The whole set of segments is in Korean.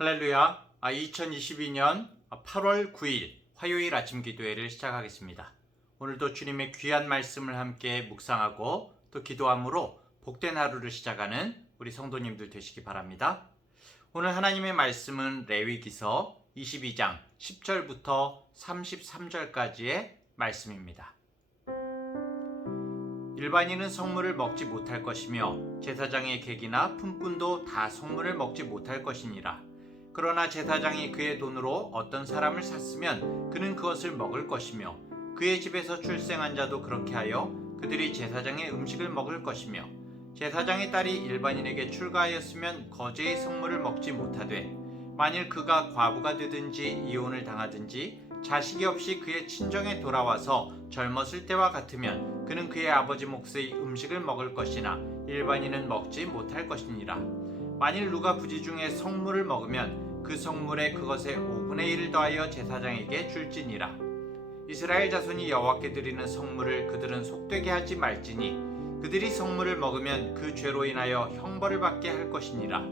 할렐루야. 2022년 8월 9일 화요일 아침 기도회를 시작하겠습니다. 오늘도 주님의 귀한 말씀을 함께 묵상하고 또 기도함으로 복된 하루를 시작하는 우리 성도님들 되시기 바랍니다. 오늘 하나님의 말씀은 레위기서 22장 10절부터 33절까지의 말씀입니다. 일반인은 성물을 먹지 못할 것이며 제사장의 객이나 품꾼도 다 성물을 먹지 못할 것이니라. 그러나 제사장이 그의 돈으로 어떤 사람을 샀으면 그는 그것을 먹을 것이며 그의 집에서 출생한 자도 그렇게 하여 그들이 제사장의 음식을 먹을 것이며 제사장의 딸이 일반인에게 출가하였으면 거제의 성물을 먹지 못하되 만일 그가 과부가 되든지 이혼을 당하든지 자식이 없이 그의 친정에 돌아와서 젊었을 때와 같으면 그는 그의 아버지 몫의 음식을 먹을 것이나 일반인은 먹지 못할 것이니라. 만일 누가 부지 중에 성물을 먹으면 그 성물에 그것의 5분의 1을 더하여 제사장에게 줄지니라. 이스라엘 자손이 여호와께 드리는 성물을 그들은 속되게 하지 말지니 그들이 성물을 먹으면 그 죄로 인하여 형벌을 받게 할 것이니라.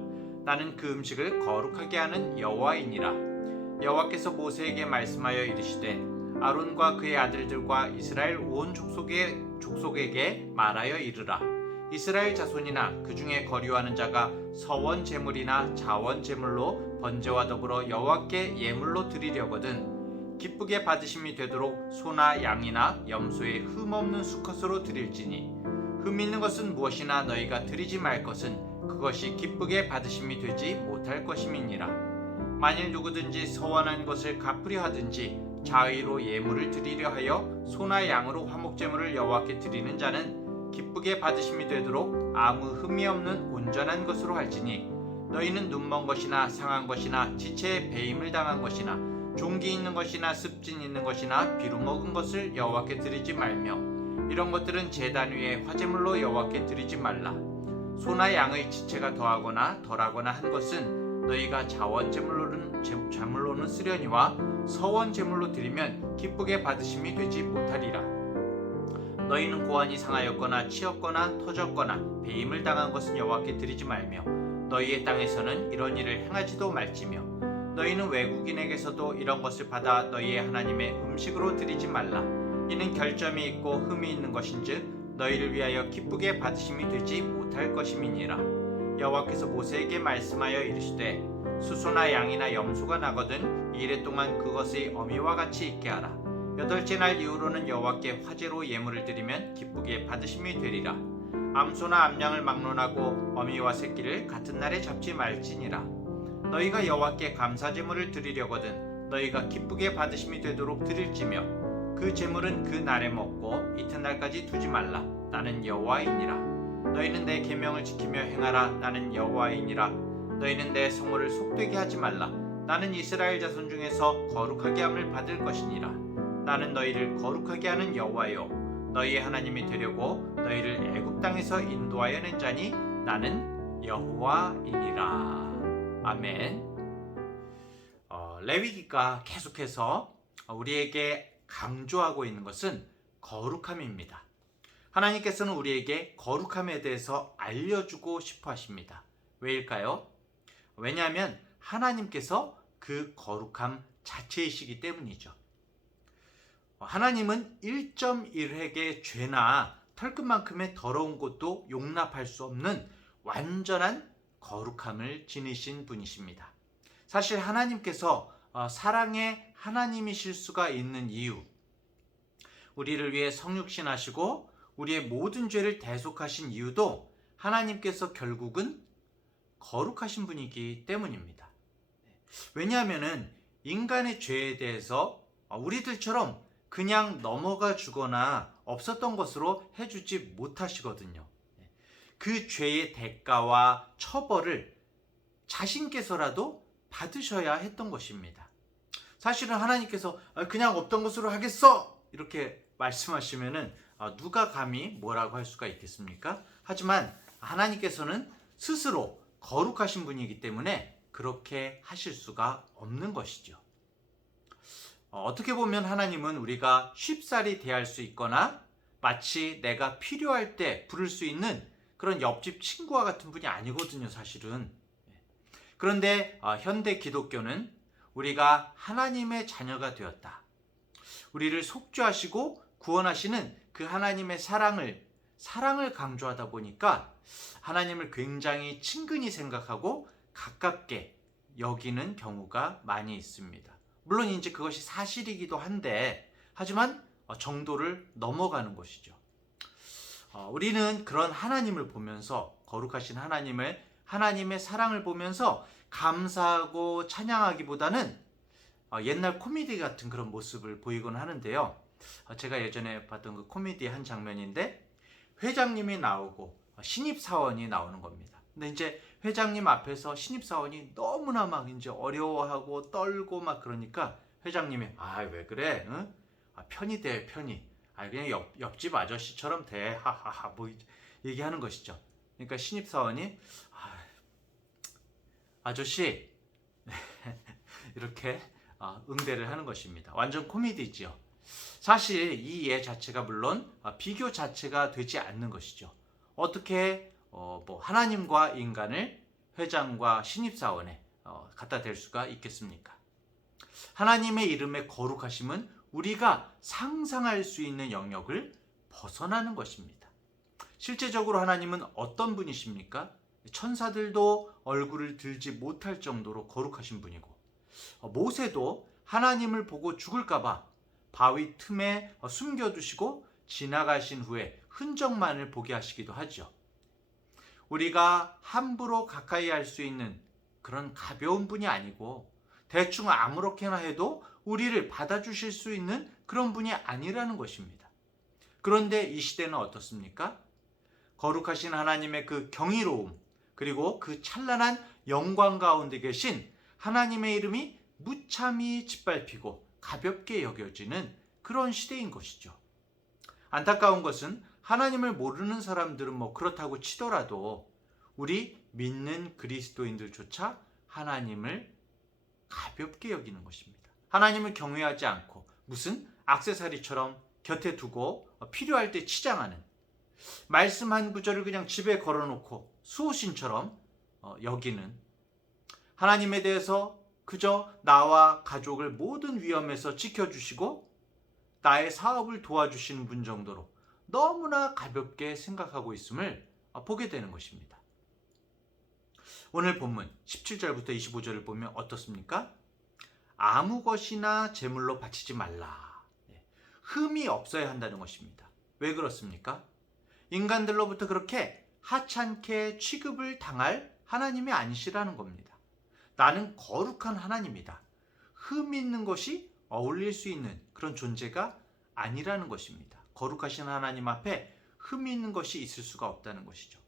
나는 그 음식을 거룩하게 하는 여호와이니라. 여호와께서 모세에게 말씀하여 이르시되 아론과 그의 아들들과 이스라엘 온 족속에게 말하여 이르라. 이스라엘 자손이나 그 중에 거류하는 자가 서원 제물이나 자원 제물로 번제와 더불어 여호와께 예물로 드리려거든 기쁘게 받으심이 되도록 소나 양이나 염소의 흠 없는 수컷으로 드릴지니 흠 있는 것은 무엇이나 너희가 드리지 말 것은 그것이 기쁘게 받으심이 되지 못할 것임이니라. 만일 누구든지 서원한 것을 갚으려 하든지 자의로 예물을 드리려 하여 소나 양으로 화목제물을 여호와께 드리는 자는 기쁘게 받으심이 되도록 아무 흠이 없는 온전한 것으로 할지니 너희는 눈먼 것이나 상한 것이나 지체에 배임을 당한 것이나 종기 있는 것이나 습진 있는 것이나 비루 먹은 것을 여호와께 드리지 말며 이런 것들은 제단 위에 화제물로 여호와께 드리지 말라. 소나 양의 지체가 더하거나 덜하거나 한 것은 너희가 자원 제물로는 쓰려니와 서원 제물로 드리면 기쁘게 받으심이 되지 못하리라. 너희는 고환이 상하였거나 치였거나 터졌거나 배임을 당한 것은 여호와께 드리지 말며 너희의 땅에서는 이런 일을 행하지도 말지며 너희는 외국인에게서도 이런 것을 받아 너희의 하나님의 음식으로 드리지 말라. 이는 결점이 있고 흠이 있는 것인즉 너희를 위하여 기쁘게 받으심이 되지 못할 것임이니라. 여호와께서 모세에게 말씀하여 이르시되 수소나 양이나 염소가 나거든 이래 동안 그것의 어미와 같이 있게 하라. 여덟째 날 이후로는 여호와께 화제로 예물을 드리면 기쁘게 받으심이 되리라. 암소나 암양을 막론하고 어미와 새끼를 같은 날에 잡지 말지니라. 너희가 여호와께 감사제물을 드리려거든 너희가 기쁘게 받으심이 되도록 드릴지며 그 제물은 그 날에 먹고 이튿날까지 두지 말라. 나는 여호와이니라. 너희는 내 계명을 지키며 행하라. 나는 여호와이니라. 너희는 내 성물을 속되게 하지 말라. 나는 이스라엘 자손 중에서 거룩하게 함을 받을 것이니라. 나는 너희를 거룩하게 하는 여호와요 너희의 하나님이 되려고 너희를 애굽 땅에서 인도하여 낸 자니 나는 여호와이니라. 아멘. 레위기가 계속해서 우리에게 강조하고 있는 것은 거룩함입니다. 하나님께서는 우리에게 거룩함에 대해서 알려주고 싶어 하십니다. 왜일까요? 왜냐하면 하나님께서 그 거룩함 자체이시기 때문이죠. 하나님은 1.1획의 죄나 털끝만큼의 더러운 것도 용납할 수 없는 완전한 거룩함을 지니신 분이십니다. 사실 하나님께서 사랑의 하나님이실 수가 있는 이유, 우리를 위해 성육신하시고 우리의 모든 죄를 대속하신 이유도 하나님께서 결국은 거룩하신 분이기 때문입니다. 왜냐하면 인간의 죄에 대해서 우리들처럼 그냥 넘어가 주거나 없었던 것으로 해주지 못하시거든요. 그 죄의 대가와 처벌을 자신께서라도 받으셔야 했던 것입니다. 사실은 하나님께서 그냥 없던 것으로 하겠어! 이렇게 말씀하시면은 누가 감히 뭐라고 할 수가 있겠습니까? 하지만 하나님께서는 스스로 거룩하신 분이기 때문에 그렇게 하실 수가 없는 것이죠. 어떻게 보면 하나님은 우리가 쉽사리 대할 수 있거나 마치 내가 필요할 때 부를 수 있는 그런 옆집 친구와 같은 분이 아니거든요, 사실은. 그런데 현대 기독교는 우리가 하나님의 자녀가 되었다. 우리를 속죄하시고 구원하시는 그 하나님의 사랑을 강조하다 보니까 하나님을 굉장히 친근히 생각하고 가깝게 여기는 경우가 많이 있습니다. 물론 이제 그것이 사실이기도 한데 하지만 정도를 넘어가는 것이죠. 우리는 그런 하나님을 보면서 거룩하신 하나님의 사랑을 보면서 감사하고 찬양하기보다는 옛날 코미디 같은 그런 모습을 보이곤 하는데요. 제가 예전에 봤던 그 코미디의 한 장면인데 회장님이 나오고 신입사원이 나오는 겁니다. 근데 이제 회장님 앞에서 신입사원이 너무나 막 이제 어려워하고 떨고 막 그러니까 회장님이 왜 그래? 응? 편히 돼 편히. 그냥 옆집 아저씨처럼 돼. 하하하 뭐 얘기하는 것이죠. 그러니까 신입사원이 아저씨 이렇게 응대를 하는 것입니다. 완전 코미디죠. 사실 이 예 자체가 물론 비교 자체가 되지 않는 것이죠. 어떻게 하나님과 인간을 회장과 신입사원에 갖다 댈 수가 있겠습니까? 하나님의 이름의 거룩하심은 우리가 상상할 수 있는 영역을 벗어나는 것입니다. 실제적으로 하나님은 어떤 분이십니까? 천사들도 얼굴을 들지 못할 정도로 거룩하신 분이고 모세도 하나님을 보고 죽을까봐 바위 틈에 숨겨두시고 지나가신 후에 흔적만을 보게 하시기도 하죠. 우리가 함부로 가까이 할 수 있는 그런 가벼운 분이 아니고 대충 아무렇게나 해도 우리를 받아주실 수 있는 그런 분이 아니라는 것입니다. 그런데 이 시대는 어떻습니까? 거룩하신 하나님의 그 경이로움 그리고 그 찬란한 영광 가운데 계신 하나님의 이름이 무참히 짓밟히고 가볍게 여겨지는 그런 시대인 것이죠. 안타까운 것은 하나님을 모르는 사람들은 그렇다고 치더라도 우리 믿는 그리스도인들조차 하나님을 가볍게 여기는 것입니다. 하나님을 경외하지 않고 무슨 액세서리처럼 곁에 두고 필요할 때 치장하는 말씀 한 구절을 그냥 집에 걸어놓고 수호신처럼 여기는 하나님에 대해서 그저 나와 가족을 모든 위험에서 지켜주시고 나의 사업을 도와주시는 분 정도로 너무나 가볍게 생각하고 있음을 보게 되는 것입니다. 오늘 본문 17절부터 25절을 보면 어떻습니까? 아무 것이나 제물로 바치지 말라. 흠이 없어야 한다는 것입니다. 왜 그렇습니까? 인간들로부터 그렇게 하찮게 취급을 당할 하나님이 아니시라는 겁니다. 나는 거룩한 하나님이다. 흠 있는 것이 어울릴 수 있는 그런 존재가 아니라는 것입니다. 거룩하신 하나님 앞에 흠 있는 것이 있을 수가 없다는 것이죠.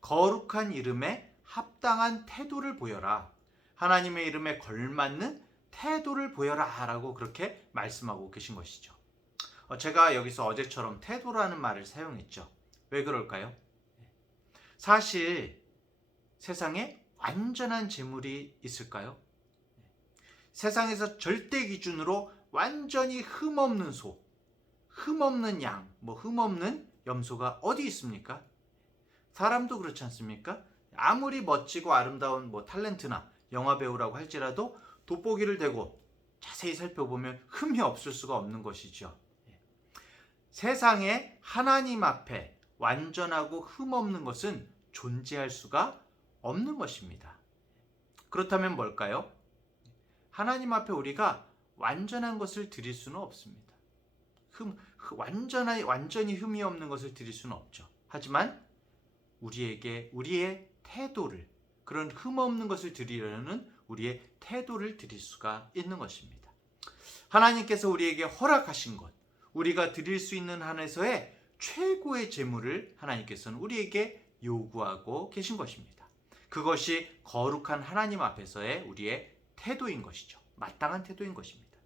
거룩한 이름에 합당한 태도를 보여라. 하나님의 이름에 걸맞는 태도를 보여라 라고 그렇게 말씀하고 계신 것이죠. 제가 여기서 어제처럼 태도라는 말을 사용했죠. 왜 그럴까요? 사실 세상에 완전한 재물이 있을까요? 세상에서 절대 기준으로 완전히 흠없는 소, 흠없는 양, 흠없는 염소가 어디 있습니까? 사람도 그렇지 않습니까? 아무리 멋지고 아름다운 탤런트나 영화배우라고 할지라도 돋보기를 대고 자세히 살펴보면 흠이 없을 수가 없는 것이죠. 세상에 하나님 앞에 완전하고 흠없는 것은 존재할 수가 없는 것입니다. 그렇다면 뭘까요? 하나님 앞에 우리가 완전한 것을 드릴 수는 없습니다. 완전히 흠이 없는 것을 드릴 수는 없죠. 하지만 우리의 태도를, 그런 흠 없는 것을 드리려는 우리의 태도를 드릴 수가 있는 것입니다. 하나님께서 우리에게 허락하신 것, 우리가 드릴 수 있는 한에서의 최고의 제물을 하나님께서는 우리에게 요구하고 계신 것입니다. 그것이 거룩한 하나님 앞에서의 우리의 태도인 것이죠. 마땅한 태도인 것입니다.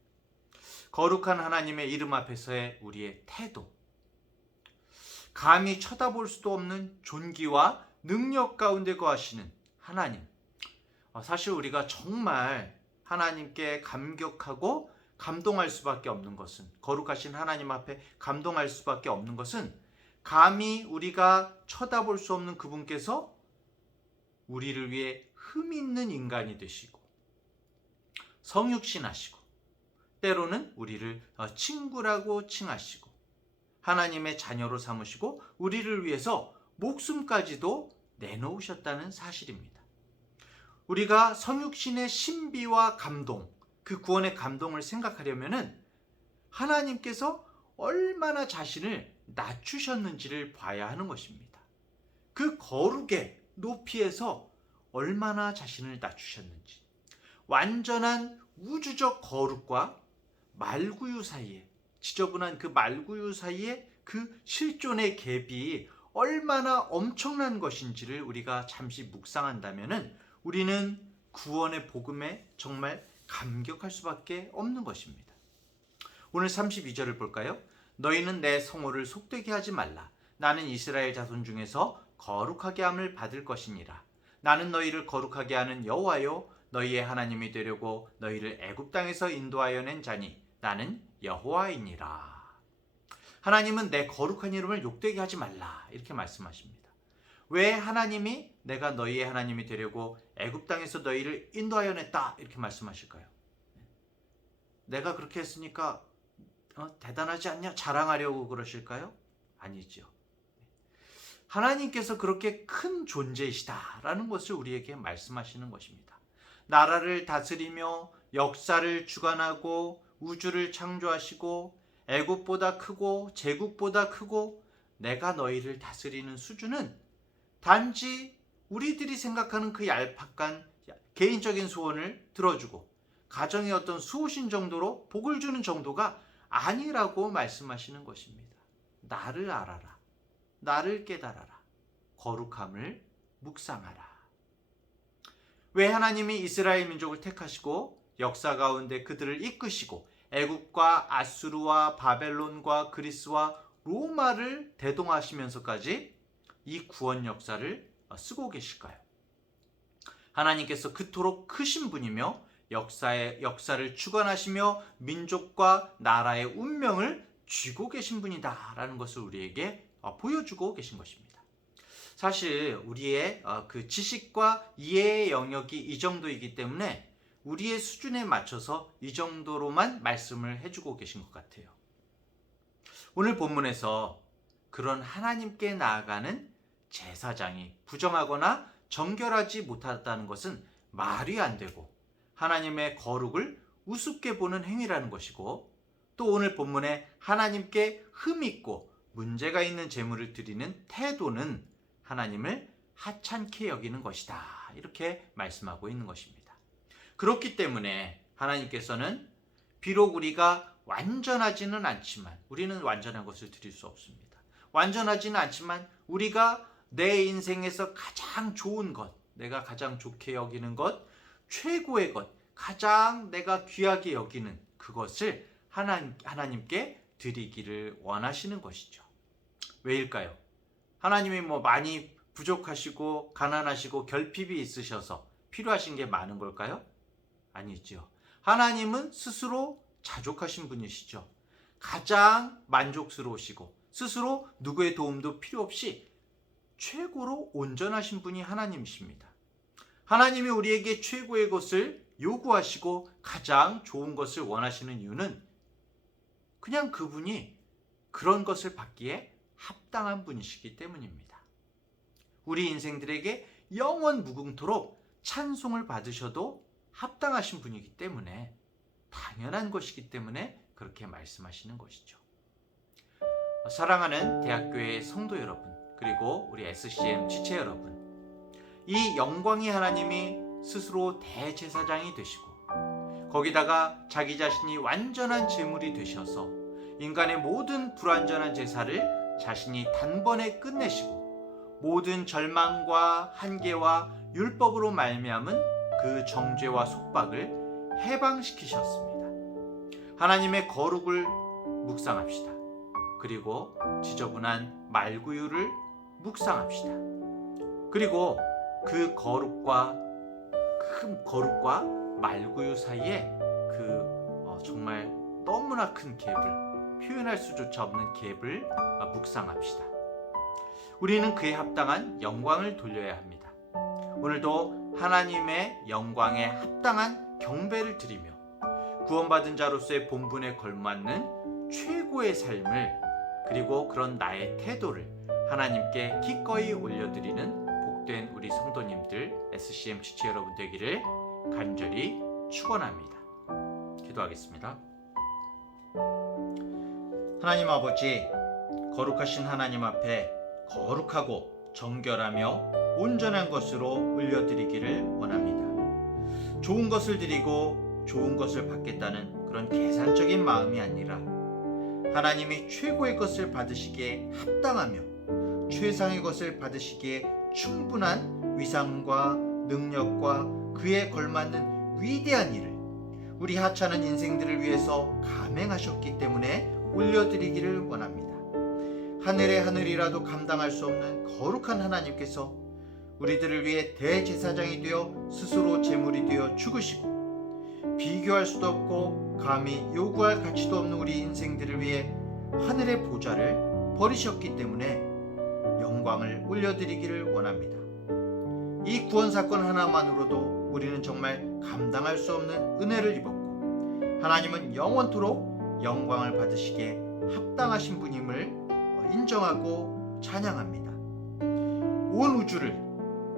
거룩한 하나님의 이름 앞에서의 우리의 태도, 감히 쳐다볼 수도 없는 존귀와 능력 가운데 거하시는 하나님. 사실 우리가 정말 하나님께 감격하고 감동할 수밖에 없는 것은, 거룩하신 하나님 앞에 감동할 수밖에 없는 것은 감히 우리가 쳐다볼 수 없는 그분께서 우리를 위해 흠 있는 인간이 되시고 성육신하시고 때로는 우리를 친구라고 칭하시고 하나님의 자녀로 삼으시고 우리를 위해서 목숨까지도 내놓으셨다는 사실입니다. 우리가 성육신의 신비와 감동, 그 구원의 감동을 생각하려면은 하나님께서 얼마나 자신을 낮추셨는지를 봐야 하는 것입니다. 그 거룩의 높이에서 얼마나 자신을 낮추셨는지, 완전한 우주적 거룩과 말구유 사이에, 지저분한 그 말구유 사이에 그 실존의 갭이 얼마나 엄청난 것인지를 우리가 잠시 묵상한다면은 우리는 구원의 복음에 정말 감격할 수밖에 없는 것입니다. 오늘 32절을 볼까요? 너희는 내 성호를 속되게 하지 말라. 나는 이스라엘 자손 중에서 거룩하게 함을 받을 것이니라. 나는 너희를 거룩하게 하는 여호와요 너희의 하나님이 되려고 너희를 애굽 땅에서 인도하여 낸 자니 나는 여호와이니라. 하나님은 내 거룩한 이름을 욕되게 하지 말라 이렇게 말씀하십니다. 왜 하나님이 내가 너희의 하나님이 되려고 애굽 땅에서 너희를 인도하여 냈다 이렇게 말씀하실까요? 내가 그렇게 했으니까 대단하지 않냐? 자랑하려고 그러실까요? 아니죠. 하나님께서 그렇게 큰 존재이시다라는 것을 우리에게 말씀하시는 것입니다. 나라를 다스리며 역사를 주관하고 우주를 창조하시고 애국보다 크고 제국보다 크고 내가 너희를 다스리는 수준은 단지 우리들이 생각하는 그 얄팍한 개인적인 소원을 들어주고 가정의 어떤 수호신 정도로 복을 주는 정도가 아니라고 말씀하시는 것입니다. 나를 알아라. 나를 깨달아라. 거룩함을 묵상하라. 왜 하나님이 이스라엘 민족을 택하시고 역사 가운데 그들을 이끄시고 애국과 아수르와 바벨론과 그리스와 로마를 대동하시면서까지 이 구원 역사를 쓰고 계실까요? 하나님께서 그토록 크신 분이며 역사를 주관하시며 민족과 나라의 운명을 쥐고 계신 분이다라는 것을 우리에게 보여주고 계신 것입니다. 사실 우리의 그 지식과 이해의 영역이 이 정도이기 때문에 우리의 수준에 맞춰서 이 정도로만 말씀을 해주고 계신 것 같아요. 오늘 본문에서 그런 하나님께 나아가는 제사장이 부정하거나 정결하지 못하다는 것은 말이 안 되고 하나님의 거룩을 우습게 보는 행위라는 것이고, 또 오늘 본문에 하나님께 흠이 있고 문제가 있는 제물을 드리는 태도는 하나님을 하찮게 여기는 것이다 이렇게 말씀하고 있는 것입니다. 그렇기 때문에 하나님께서는 비록 우리가 완전하지는 않지만, 우리는 완전한 것을 드릴 수 없습니다. 완전하지는 않지만 우리가 내 인생에서 가장 좋은 것, 내가 가장 좋게 여기는 것, 최고의 것, 가장 내가 귀하게 여기는 그것을 하나님께 드리기를 원하시는 것이죠. 왜일까요? 하나님이 많이 부족하시고 가난하시고 결핍이 있으셔서 필요하신 게 많은 걸까요? 아니죠. 하나님은 스스로 자족하신 분이시죠. 가장 만족스러우시고 스스로 누구의 도움도 필요 없이 최고로 온전하신 분이 하나님이십니다. 하나님이 우리에게 최고의 것을 요구하시고 가장 좋은 것을 원하시는 이유는 그냥 그분이 그런 것을 받기에 합당한 분이시기 때문입니다. 우리 인생들에게 영원 무궁토록 찬송을 받으셔도 합당하신 분이기 때문에, 당연한 것이기 때문에 그렇게 말씀하시는 것이죠. 사랑하는 대학교의 성도 여러분, 그리고 우리 SCM 지체 여러분, 이 영광의 하나님이 스스로 대제사장이 되시고 거기다가 자기 자신이 완전한 제물이 되셔서 인간의 모든 불완전한 제사를 자신이 단번에 끝내시고 모든 절망과 한계와 율법으로 말미암은 그 정죄와 속박을 해방시키셨습니다. 하나님의 거룩을 묵상합시다. 그리고 지저분한 말구유를 묵상합시다. 그리고 그 거룩과 말구유 사이에 정말 너무나 큰 갭을, 표현할 수조차 없는 갭을 묵상합시다. 우리는 그에 합당한 영광을 돌려야 합니다. 오늘도 하나님의 영광에 합당한 경배를 드리며 구원받은 자로서의 본분에 걸맞는 최고의 삶을, 그리고 그런 나의 태도를 하나님께 기꺼이 올려드리는 복된 우리 성도님들, SCM 지체 여러분 되기를 간절히 축원합니다. 기도하겠습니다. 하나님 아버지, 거룩하신 하나님 앞에 거룩하고 정결하며 온전한 것으로 올려드리기를 원합니다. 좋은 것을 드리고 좋은 것을 받겠다는 그런 계산적인 마음이 아니라 하나님이 최고의 것을 받으시기에 합당하며 최상의 것을 받으시기에 충분한 위상과 능력과 그에 걸맞는 위대한 일을 우리 하찮은 인생들을 위해서 감행하셨기 때문에 올려드리기를 원합니다. 하늘의 하늘이라도 감당할 수 없는 거룩한 하나님께서 우리들을 위해 대제사장이 되어 스스로 제물이 되어 죽으시고 비교할 수도 없고 감히 요구할 가치도 없는 우리 인생들을 위해 하늘의 보좌를 버리셨기 때문에 영광을 올려드리기를 원합니다. 이 구원 사건 하나만으로도 우리는 정말 감당할 수 없는 은혜를 입었고 하나님은 영원토록 영광을 받으시기에 합당하신 분임을 인정하고 찬양합니다. 온 우주를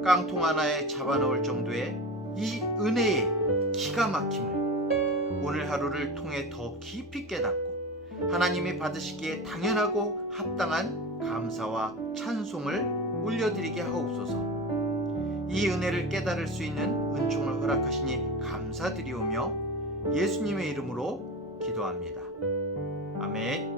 깡통 하나에 잡아넣을 정도의 이 은혜의 기가 막힘을 오늘 하루를 통해 더 깊이 깨닫고 하나님이 받으시기에 당연하고 합당한 감사와 찬송을 올려드리게 하옵소서. 이 은혜를 깨달을 수 있는 은총을 허락하시니 감사드리오며 예수님의 이름으로 기도합니다. 아멘.